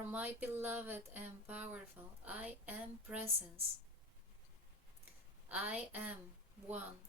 For my beloved and powerful I am presence. I am one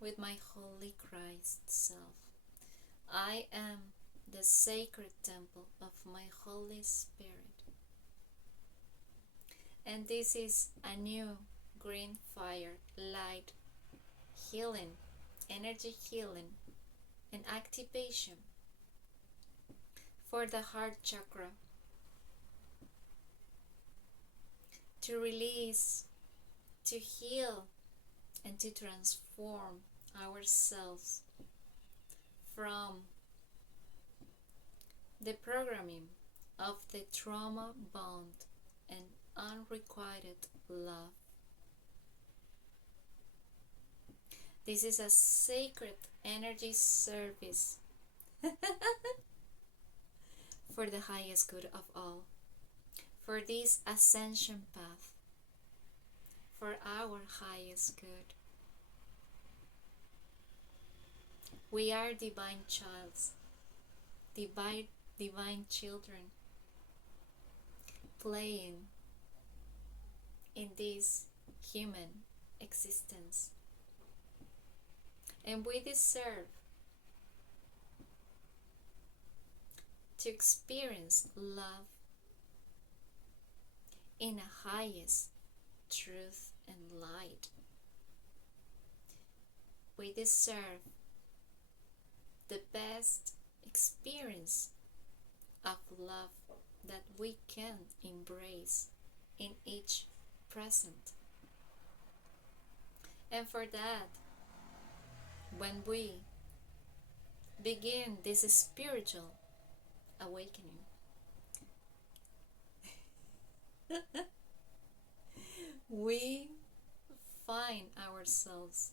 with my Holy Christ self. I am the sacred temple of my Holy Spirit. And this is a new green fire, light, healing, energy healing, and activation for the Heart Chakra to release, to heal, and to transform ourselves from the programming of the trauma bond and unrequited love. This is a sacred energy service for the highest good of all, for this Ascension Path, for our highest good. We are divine childs, divine children, playing in this human existence. And we deserve to experience love in the highest truth and light. We deserve the best experience of love that we can embrace in each present. And for that, when we begin this spiritual awakening, we find ourselves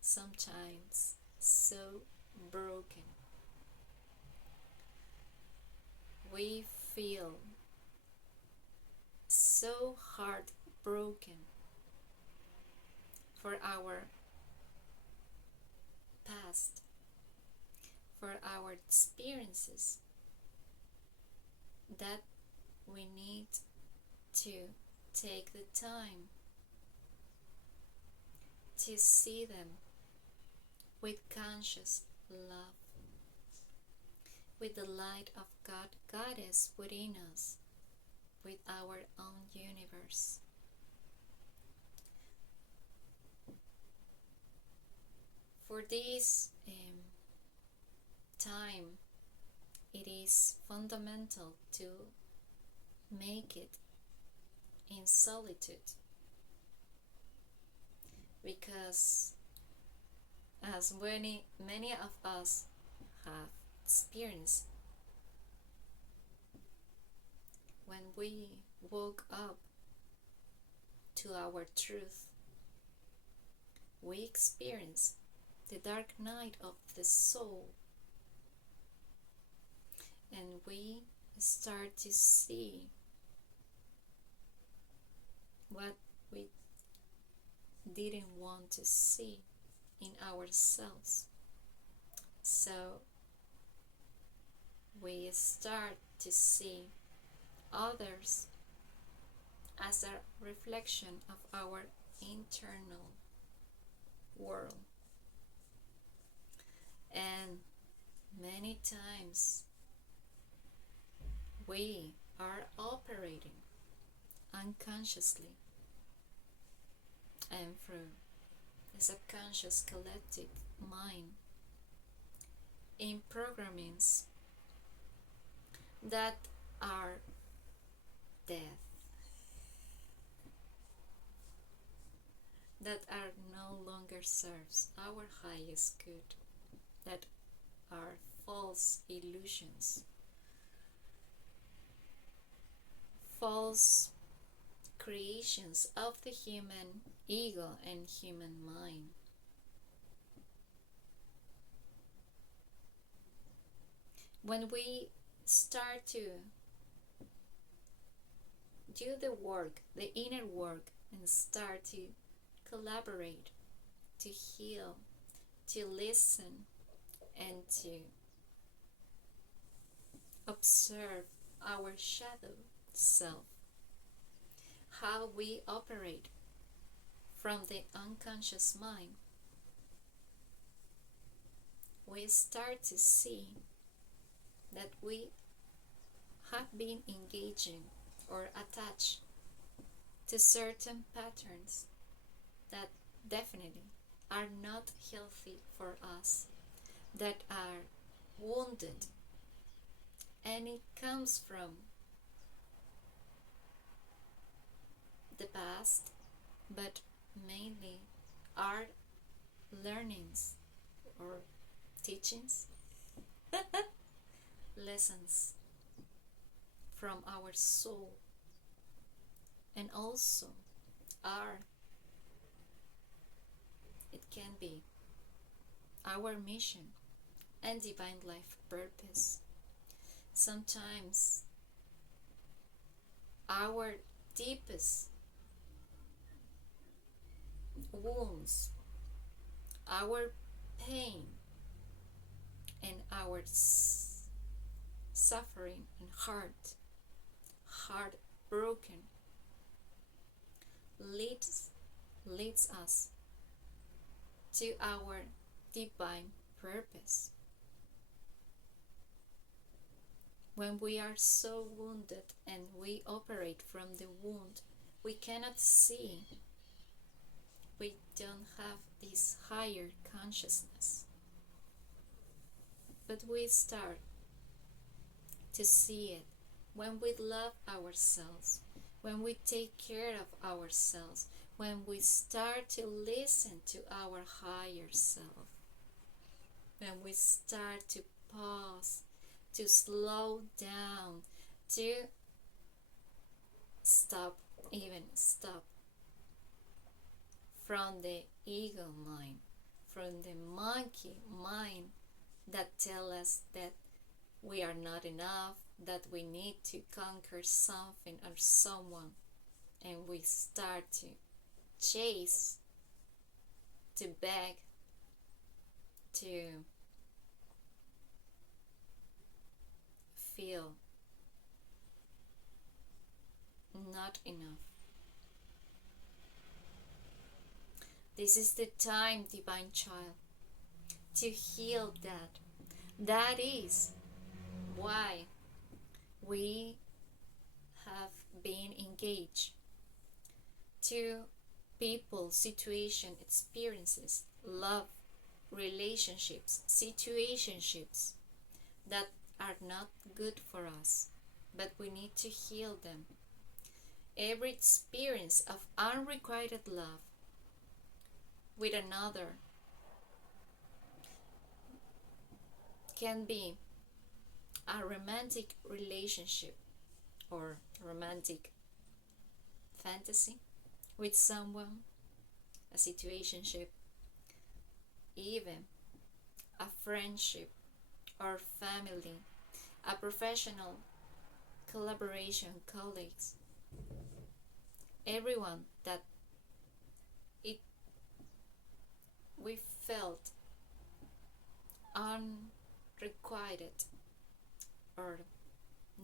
sometimes so broken. We feel so heartbroken for our past, for our experiences, that we need to take the time to see them with conscious love, with the light of God Goddess within us, with our own universe. For this time, it is fundamental to make it in solitude, because as many of us have experienced, when we woke up to our truth, we experience the dark night of the soul, and we start to see what we didn't want to see in ourselves. So we start to see others as a reflection of our internal world. And many times we are operating unconsciously and through the subconscious collective mind in programmings that are death, that are no longer serves our highest good, that are false illusions, false creations of the human ego and human mind. When we start to do the work, the inner work, and start to collaborate, to heal, to listen, and to observe our shadow self, how we operate from the unconscious mind, we start to see that we have been engaging or attached to certain patterns that definitely are not healthy for us, that are wounded, and it comes from the past, but mainly our learnings or teachings, lessons from our soul, and also it can be our mission and divine life purpose. Sometimes our deepest wounds, our pain, and our suffering and heart broken leads us to our divine purpose. When we are so wounded and we operate from the wound, we cannot see. We don't have this higher consciousness. But we start to see it when we love ourselves, when we take care of ourselves, when we start to listen to our higher self, when we start to pause, to slow down, to stop from the ego mind, from the monkey mind that tell us that we are not enough, that we need to conquer something or someone, and we start to chase, to beg, to feel not enough. This is the time, divine child, to heal that. That is why we have been engaged to people, situation, experiences, love, relationships, situationships that are not good for us, but we need to heal them. Every experience of unrequited love with another can be a romantic relationship or romantic fantasy with someone, a situationship, even a friendship or family, a professional collaboration, colleagues, everyone that we felt unrequited or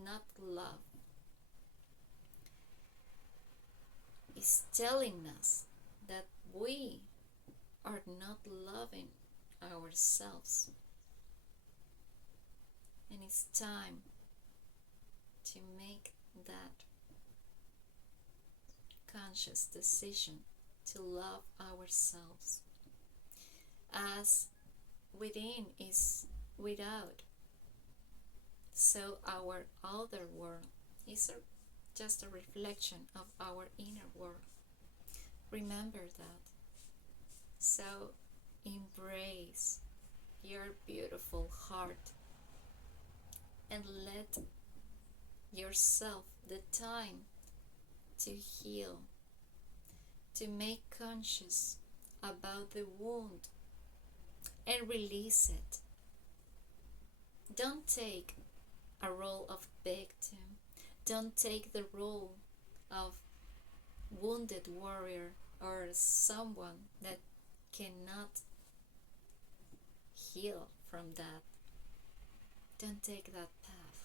not love is telling us that we are not loving ourselves, and it's time to make that conscious decision to love ourselves, as within is without, so our outer world is just a reflection of our inner world. Remember that. So embrace your beautiful heart and let yourself the time to heal, to make conscious about the wound and release it. Don't take a role of victim. Don't take the role of wounded warrior or someone that cannot heal from that. Don't take that path.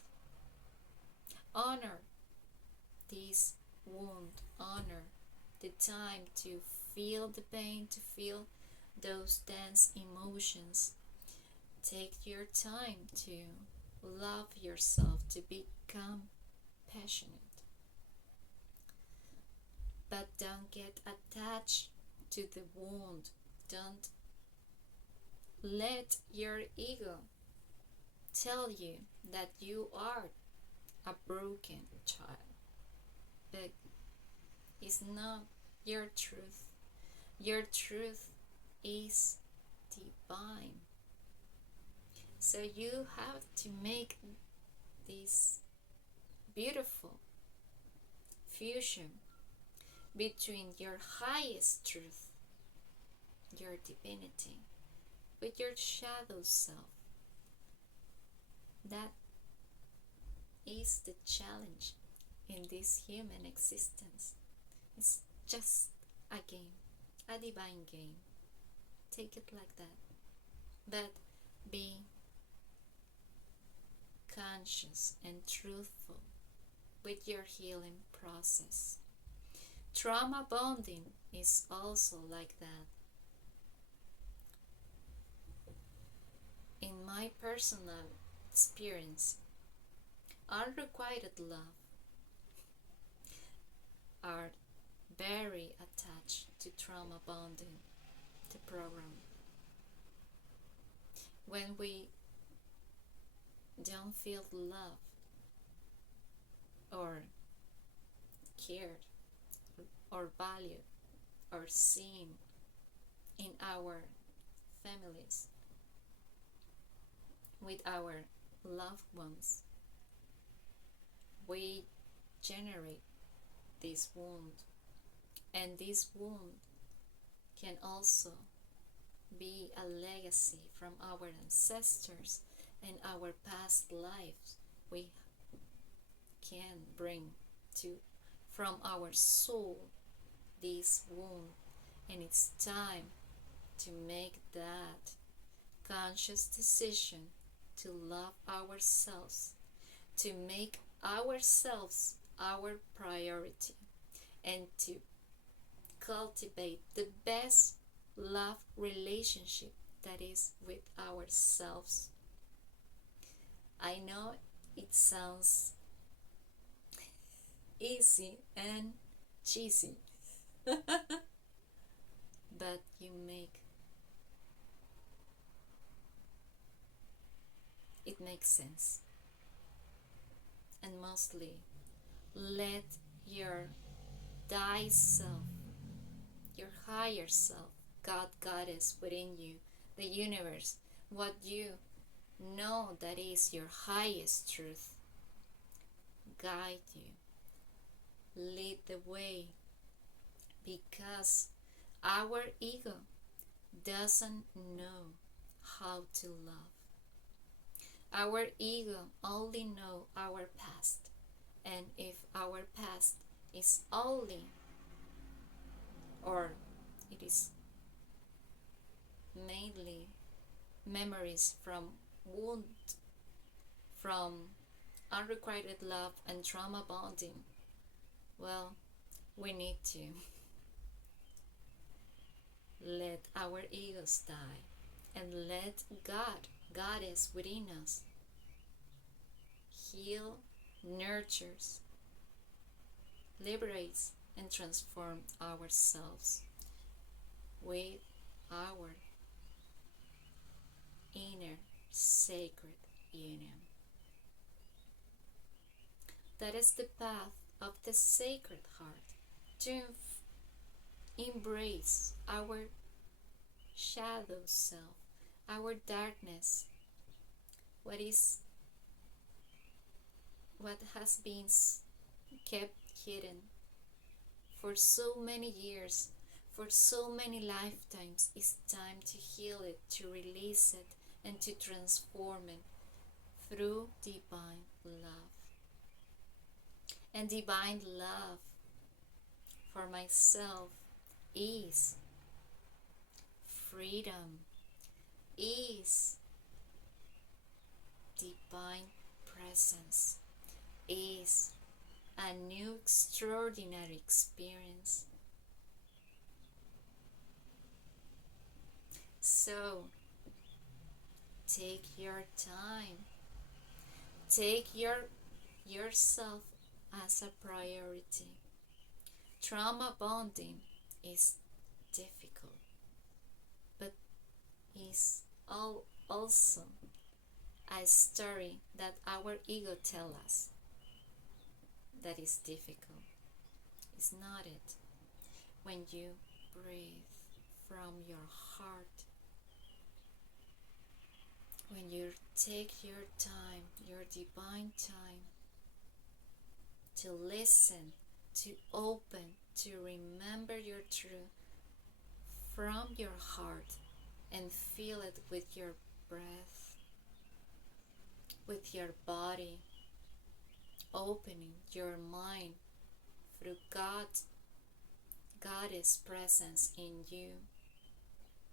Honor this wound. Honor the time to feel the pain, to feel those dense emotions. Take your time to love yourself, to become passionate. But don't get attached to the wound. Don't let your ego tell you that you are a broken child. But it's not your truth. Your truth is divine. So you have to make this beautiful fusion between your highest truth, your divinity, with your shadow self. That is the challenge in this human existence. It's just a game, a divine game. Take it like that. But be conscious and truthful with your healing process. Trauma bonding is also like that. In my personal experience, unrequited love are very attached to trauma bonding, the program. When we don't feel love or cared or valued or seen in our families, with our loved ones, we generate this wound, and this wound can also be a legacy from our ancestors and our past lives. We can bring to from our soul this wound, and it's time to make that conscious decision to love ourselves, to make ourselves our priority, and to cultivate the best love relationship that is with ourselves. I know it sounds easy and cheesy, but you make it makes sense. And mostly, let your thy self, your higher self, God, Goddess within you, the universe, what you know that is your highest truth, guide you, lead the way, because our ego doesn't know how to love. Our ego only know our past, and if our past is only, or it is mainly memories from wound, from unrequited love and trauma bonding, well, we need to let our egos die and let God, Goddess within us, heal, nurtures, liberates, and transform ourselves with our inner sacred union. That is the path of the Sacred Heart, to embrace our shadow self, our darkness, what has been kept hidden for so many years, for so many lifetimes. It's time to heal it, to release it, and to transform it through divine love. And divine love for myself is freedom, is divine presence is a new extraordinary experience. So, take your time. Take yourself as a priority. Trauma bonding is difficult, but is also a story that our ego tells us that is difficult. It's not it. When you breathe from your heart, when you take your time, your divine time, to listen, to open, to remember your truth from your heart and feel it with your breath, with your body, opening your mind through Goddess presence in you,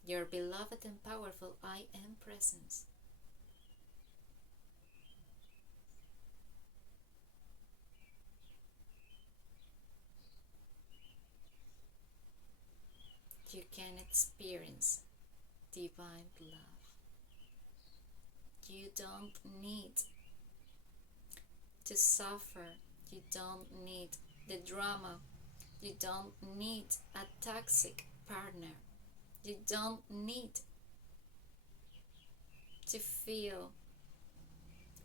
your beloved and powerful I Am presence. You can experience divine love. You don't need to suffer. You don't need the drama. You don't need a toxic partner. You don't need to feel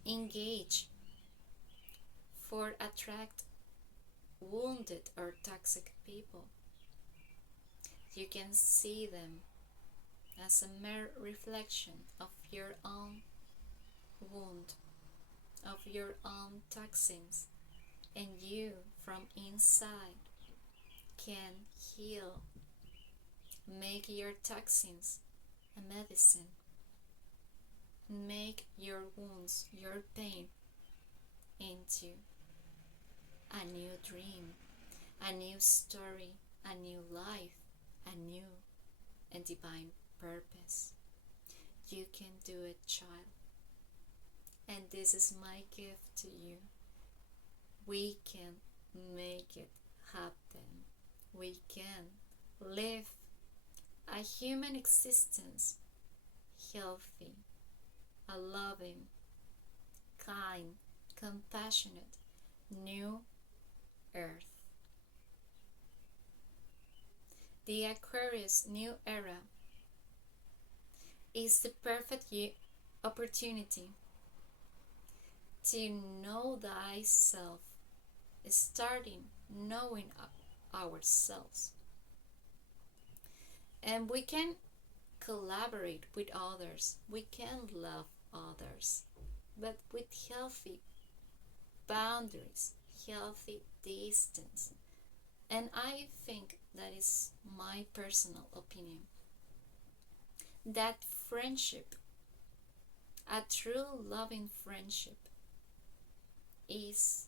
engaged for attract wounded or toxic people. You can see them as a mere reflection of your own wound, of your own toxins, and you from inside can heal, make your toxins a medicine, make your wounds, your pain into a new dream, a new story, a new life, a new and divine purpose. You can do it, child. And this is my gift to you. We can make it happen. We can live a human existence, healthy, a loving, kind, compassionate, new earth. The Aquarius New Era is the perfect opportunity to know thyself, starting knowing ourselves. And we can collaborate with others, we can love others, but with healthy boundaries, healthy distance. And I think that is my personal opinion, that friendship, a true loving friendship, is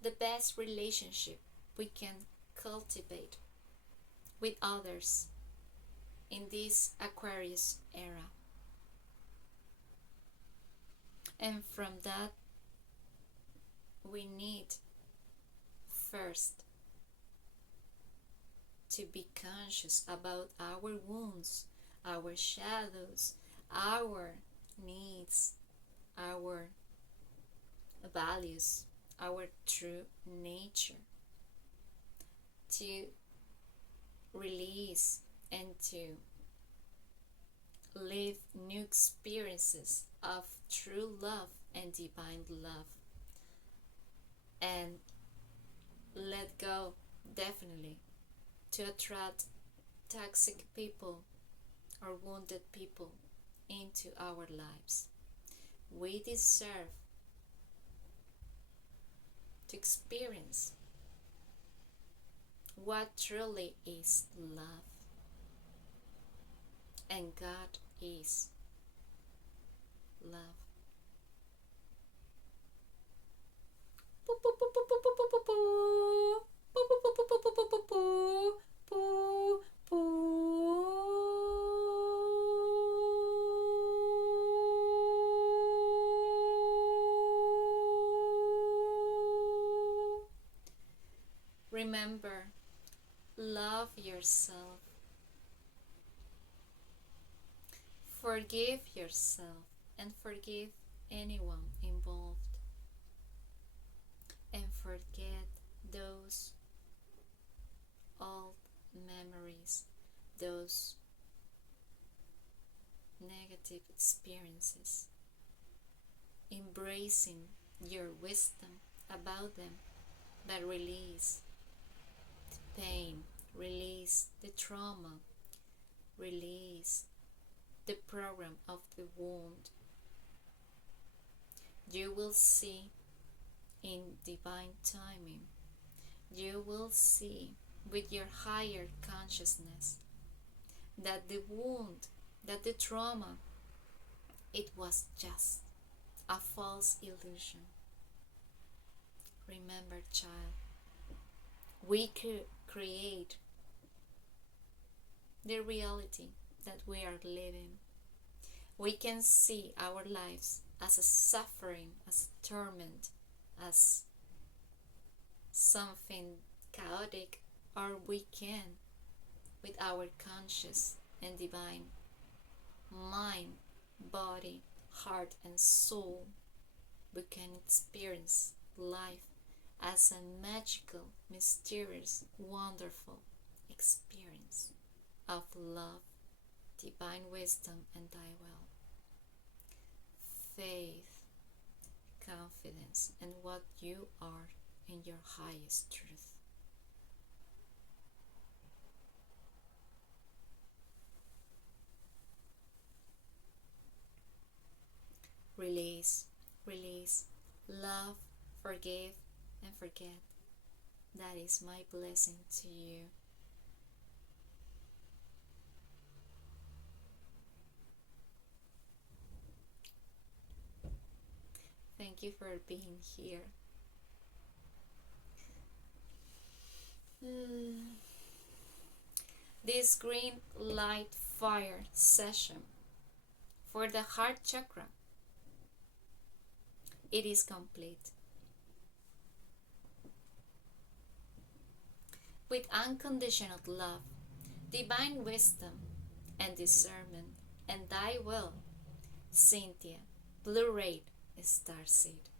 the best relationship we can cultivate with others in this Aquarius era. And from that, we need first to be conscious about our wounds, our shadows, our needs, our values, our true nature, to release and to live new experiences of true love and divine love, and let go, definitely, to attract toxic people or wounded people into our lives. We deserve to experience what truly is love, and God is love. Remember, love yourself. Forgive yourself and forgive anyone involved. And forget those old memories, those negative experiences. Embracing your wisdom about them, but release the pain, release the trauma, release the program of the wound. You will see in divine timing, you will see with your higher consciousness that the wound, that the trauma, it was just a false illusion. Remember, child, we could create the reality that we are living. We can see our lives as a suffering, as a torment, as something chaotic, or we can, with our conscious and divine mind, body, heart, and soul, we can experience life as a magical, mysterious, wonderful experience of love, divine wisdom, and thy will. Faith, confidence in what you are in your highest truth. Release, release, love, forgive, and forget. That is my blessing to you. Thank you for being here. This green light fire session for the Heart Chakra, it is complete. With unconditional love, divine wisdom, and discernment, and thy will, Cynthia, Blue Ray Starseed.